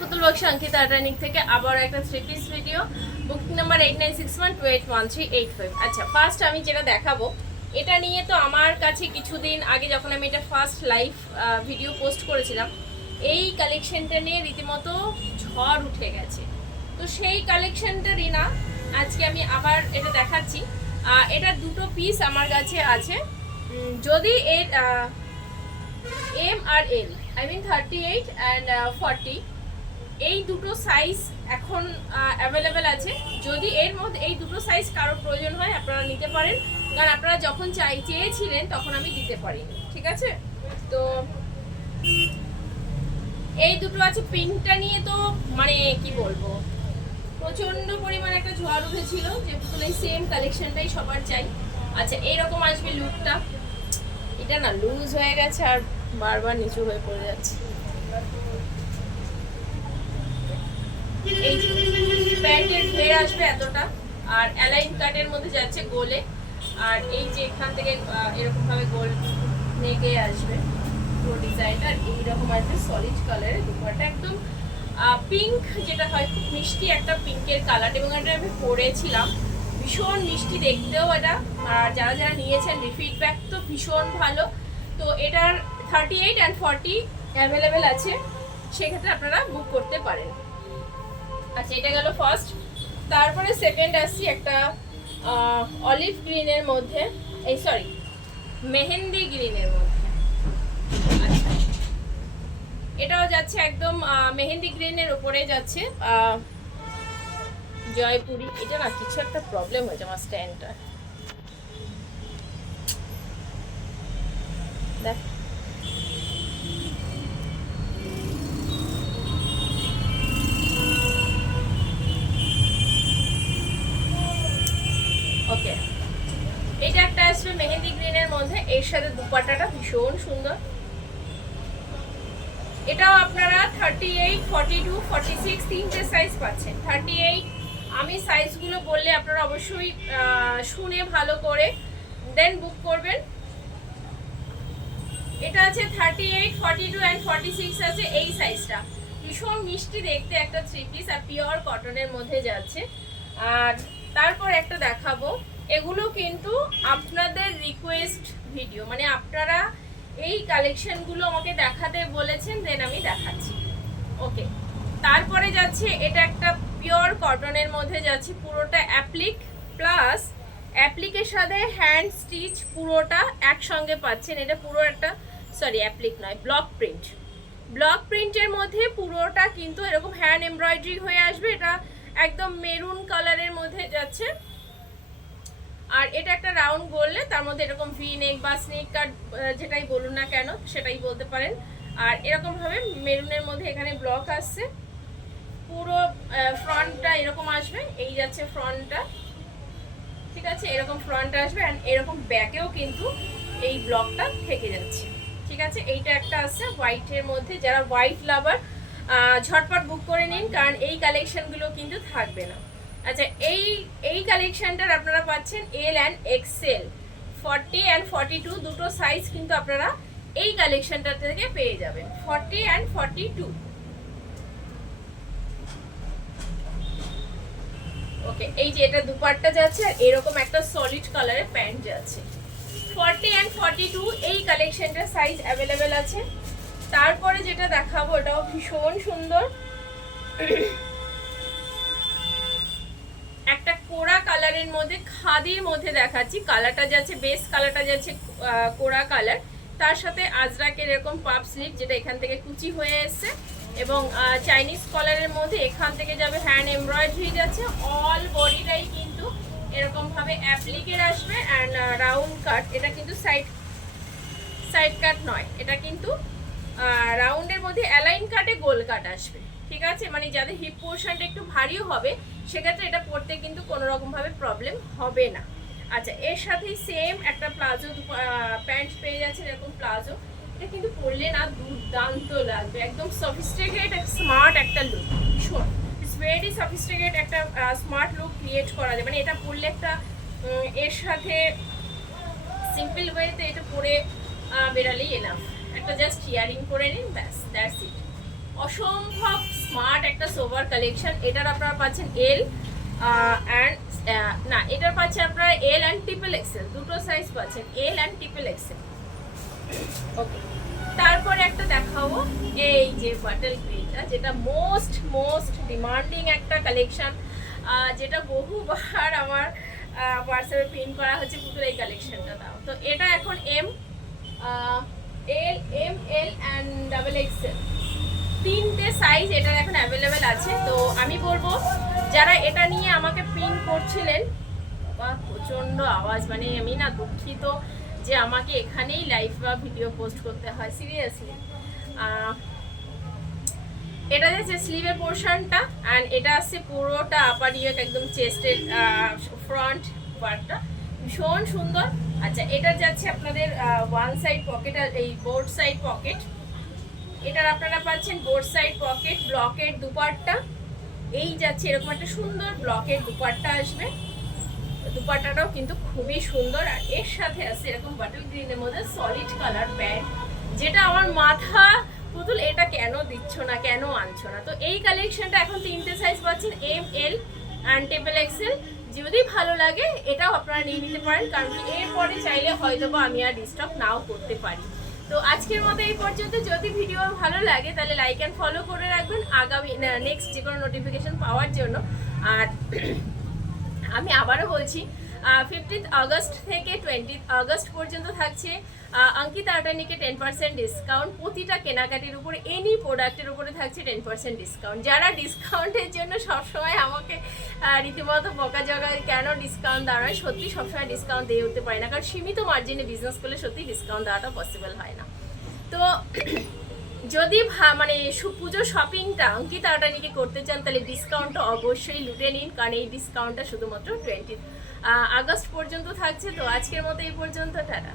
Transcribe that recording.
পুতুল বক্স অঙ্কিতা আটানিক থেকে আবার একটা 3 পিস ভিডিও, বুকিং নাম্বার 8961281385। আচ্ছা, ফার্স্ট আমি যেটা দেখাবো এটা নিয়ে তো আমার কাছে কিছুদিন আগে যখন আমি এটা ফার্স্ট লাইভ ভিডিও পোস্ট করেছিলাম, এই কালেকশনটা নিয়ে রীতিমতো ঝড় উঠে গেছে। তো সেই কালেকশনটারই না আজকে আমি আবার এটা দেখাচ্ছি। এটা দুটো পিস আমার কাছে আছে। যদি এর এম আর এল, আই মিন 38 অ্যান্ড 40, এই দুটো সাইজ এখন অ্যাভেলেবেল আছে। যদি এর মধ্যে এই দুটো সাইজ কারোর প্রয়োজন হয় আপনারা নিতে পারেন, কারণ আপনারা যখন চেয়েছিলেন তখন আমি দিতে পারিনি। ঠিক আছে, তো এই দুটো আছে। পিঙ্কটা নিয়ে তো মানে কি বলবো, প্রচন্ড পরিমাণে একটা ঝড় উঠেছিল যে পুতুলের সেম কালেকশনটাই সবার চাই। আচ্ছা, এইরকম আসবে লুকটা। এটা না লুজ হয়ে গেছে আর বারবার নিচু হয়ে পড়ে যাচ্ছে। এই প্যান্টের ঘের আসবে এতটা, আর অ্যালাইন কাটের মধ্যে যাচ্ছে গোলে, আর এই যে এখান থেকে এরকম ভাবে গোল নেকে আসবে পুরো ডিজাইনটা। আর এইরকম আসবে সলিড কালারের দুপাটা, একদম পিঙ্ক যেটা হয়, খুব মিষ্টি একটা পিঙ্কের কালার। এবং এটা আমি পরেছিলাম, ভীষণ মিষ্টি দেখতেও এটা। আর যারা যারা নিয়েছেন ফিডব্যাক তো ভীষণ ভালো। তো এটার 38 অ্যান্ড 40 অ্যাভেলেবেল আছে, সেক্ষেত্রে আপনারা বুক করতে পারেন। আচ্ছা, এটা গেল ফার্স্ট। তারপরে সেকেন্ড আসছি একটা অলিভ গ্রিনের মধ্যে, এই সরি মেহেন্দি গ্রিনের মধ্যে। আচ্ছা, এটাও যাচ্ছে একদম মেহেন্দি গ্রিনের উপরে যাচ্ছে, জয়পুরি। এটা না কিছু একটা প্রবলেম হয়েছে আমার স্ট্যান্ডটা, দেখ। ওকে, এটা একটা আসবে মেহেন্দি গ্রিনের মধ্যে, এর সাথে দুপাট্টাটা ভীষণ সুন্দর। এটাও আপনারা 38, 42, 46 তিনটে সাইজ পাচ্ছেন। 38 আমি সাইজগুলো বললে আপনারা অবশ্যই শুনে ভালো করে দেন বুক করবেন। এটা আছে 38, 42 অ্যান্ড 46 আছে এই সাইজটা। ভীষণ মিষ্টি দেখতে একটা 3 পিস, আর পিওর কটনের মধ্যে যাচ্ছে। আর তারপর একটা দেখাবো, এগুলো কিন্তু আপনাদের রিকোয়েস্ট ভিডিও, মানে আপনারা এই কালেকশনগুলো আমাকে দেখাতে বলেছেন, দেন আমি দেখাচ্ছি। ওকে, তারপরে যাচ্ছে এটা একটা পিওর কটনের মধ্যে যাচ্ছে, পুরোটা অ্যাপ্লিক প্লাস অ্যাপ্লিকের সাথে হ্যান্ড স্টিচ পুরোটা একসঙ্গে পাচ্ছেন। এটা পুরো একটা সরি অ্যাপ্লিক নয়, ব্লক প্রিন্ট। ব্লক প্রিন্টের মধ্যে পুরোটা কিন্তু এরকম হ্যান্ড এমব্রয়ডারি হয়ে আসবে। এটা একদম মেরুন কালারের মধ্যে যাচ্ছে। আর এটা একটা রাউন্ড বললে তার মধ্যে এরকম ভি নেক বা স্নেক কাট যেটাই বলুন না কেন সেটাই বলতে পারেন। আর এরকম ভাবে মেরুনের মধ্যে এখানে ব্লক আসছে। পুরো ফ্রন্টটা এরকম আসবে, এই যাচ্ছে ফ্রন্টটা। ঠিক আছে, এরকম ফ্রন্ট আসবে, আর এরকম ব্যাকেও কিন্তু এই ব্লকটা থেকে যাচ্ছে। ঠিক আছে, এইটা একটা আছে হোয়াইটের মধ্যে। যারা হোয়াইট লাভার ঝটপট বুক করে নিন, কারণ এই কালেকশনগুলো কিন্তু থাকবে না। আচ্ছা, এই কালেকশনটার আপনারা পাচ্ছেন এল অ্যান্ড এক্সেল, 40 অ্যান্ড 42 দুটো সাইজ কিন্তু আপনারা এই কালেকশনটা থেকে পেয়ে যাবেন, 40 অ্যান্ড 42। ওকে, এই যে এটা দুপাট্টা যাচ্ছে, আর এরকম একটা সলিড কালারের প্যান্ট যাচ্ছে। 40 অ্যান্ড 42 এই কালেকশনটার সাইজ অ্যাভেলেবেল আছে। তারপরে যেটা দেখাবো এটাও ভীষণ সুন্দর, একটা কোরা কালারের মধ্যে, খাদির মধ্যে দেখাচ্ছি। কালারটা যাচ্ছে বেস, কালারটা যাচ্ছে কোরা কালার, তার সাথে আজরাকের এরকম পাপ স্লিভ যেটা এখান থেকে কুচি হয়ে এসছে, এবং চাইনিজ কলারের মধ্যে এখান থেকে যাবে হ্যান্ড এমব্রয়ডারি যাচ্ছে। অল বডিটাই কিন্তু এরকম ভাবে অ্যাপ্লিকের আসবে অ্যান্ড রাউন্ড কাট। এটা কিন্তু সাইড কাট নয়, এটা কিন্তু রাউন্ডের মধ্যে অ্যালাইন কাটে গোল কাট আসবে। ঠিক আছে, মানে যাদের হিপ পোর্শনটা একটু ভারীও হবে সেক্ষেত্রে এটা পরতে কিন্তু কোনো রকমভাবে প্রবলেম হবে না। আচ্ছা, এর সাথেই সেম একটা প্লাজো প্যান্ট পেয়ে যাচ্ছেন, এরকম প্লাজো। এটা কিন্তু পরলে না দুর্দান্ত লাগবে, একদম সফিস্টিকেট স্মার্ট একটা লুক। ভীষণ ইটস ভেরি সফিস্টিকেট একটা স্মার্ট লুক ক্রিয়েট করা যায়। মানে এটা পরলে একটা এর সাথে সিম্পল ওয়েতে এটা পরে বেরালেই এনাফ। একটা জাস্ট ইয়ারিং করে নিন, ব্যাস, দ্যাটস ইট। অসম্ভব স্মার্ট একটা সোভার কালেকশন। এটার আপনারা পাচ্ছেন এল অ্যান্ড না, এটার পাচ্ছেন আপনারা এল অ্যান্ড ট্রিপল এক্সেল, দুটো সাইজ পাচ্ছেন, এল অ্যান্ড ট্রিপল এক্সেল। ওকে, তারপরে একটা দেখাবো এই যে বাটল গ্রিনটা, যেটা মোস্ট ডিমান্ডিং একটা কালেকশন, যেটা বহুবার আমার হোয়াটসঅ্যাপে পিন করা হচ্ছে, পুতুল এই কালেকশনটা দাও। তো এটা এখন M L and double XL, তিনটে সাইজ এটার এখন অ্যাভেলেবেল আছে। তো আমি বলবো যারা এটা নিয়ে আমাকে পিন করছিলেন, বা প্রচণ্ড আওয়াজ, মানে আমি না দুঃখিত যে আমাকে এখানেই লাইভ বা ভিডিও পোস্ট করতে হয়, সিরিয়াসলি। এটা যাচ্ছে স্লিভের পোর্শনটা, অ্যান্ড এটা আসছে পুরোটা আপার ইয়ে একদম চেস্টের ফ্রন্ট পার্টটা, ভীষণ সুন্দর। আচ্ছা, এটা যাচ্ছে আপনাদের ওয়ান সাইড পকেট আর এই বোর্ড সাইড পকেট। এটার আপনারা পাচ্ছেন বোর্ড সাইড পকেট, ব্লকের দুপাট্টা, এই যাচ্ছে এরকম একটা সুন্দর ব্লকের দুপাট্টা আসবে। দুপাট্টাটাও কিন্তু খুবই সুন্দর, আর এর সাথে আছে এরকম বাটল গ্রিনের মধ্যে সলিড কালার প্যান্ট, যেটা আমার মাথা পুতুল এটা কেন দিচ্ছ না, কেন আনছো না। তো এই কালেকশনটা এখন তিনটে সাইজ পাচ্ছেন, M L and triple XL. যদি ভালো লাগে এটাও আপনারা নিয়ে নিতে পারেন, কারণ কি এরপরে চাইলে হয়তো বা আমি আর ডিস্টার্ব নাও করতে পারি। তো আজকের মতো এই পর্যন্ত। যদি ভিডিও ভালো লাগে তাহলে লাইক অ্যান্ড ফলো করে রাখবেন আগামী নেক্সট যে কোনো নোটিফিকেশন পাওয়ার জন্য। আর আমি আবারও বলছি, 15th আগস্ট থেকে 20th আগস্ট পর্যন্ত থাকছে অঙ্কিতা আটানিকে 10% ডিসকাউন্ট, প্রতিটা কেনাকাটির উপরে এনি প্রোডাক্টের উপরে থাকছে 10% ডিসকাউন্ট। যারা ডিসকাউন্টের জন্য সবসময় আমাকে রীতিমতো বকা জগায় কেন ডিসকাউন্ট দেওয়া হয়, সত্যি সবসময় ডিসকাউন্ট দিয়ে উঠতে পারি না, কারণ সীমিত মার্জিনে বিজনেস করলে সত্যি ডিসকাউন্ট দেওয়াটা পসিবল হয় না। তো যদি মানে পুজো শপিংটা অঙ্কিতা আটানিকে করতে চান তাহলে ডিসকাউন্টটা অবশ্যই লুটে নিন, কারণ এই ডিসকাউন্টটা শুধুমাত্র 20th আগস্ট পর্যন্ত থাকছে। তো আজকের মতো এই পর্যন্ত, টাটা।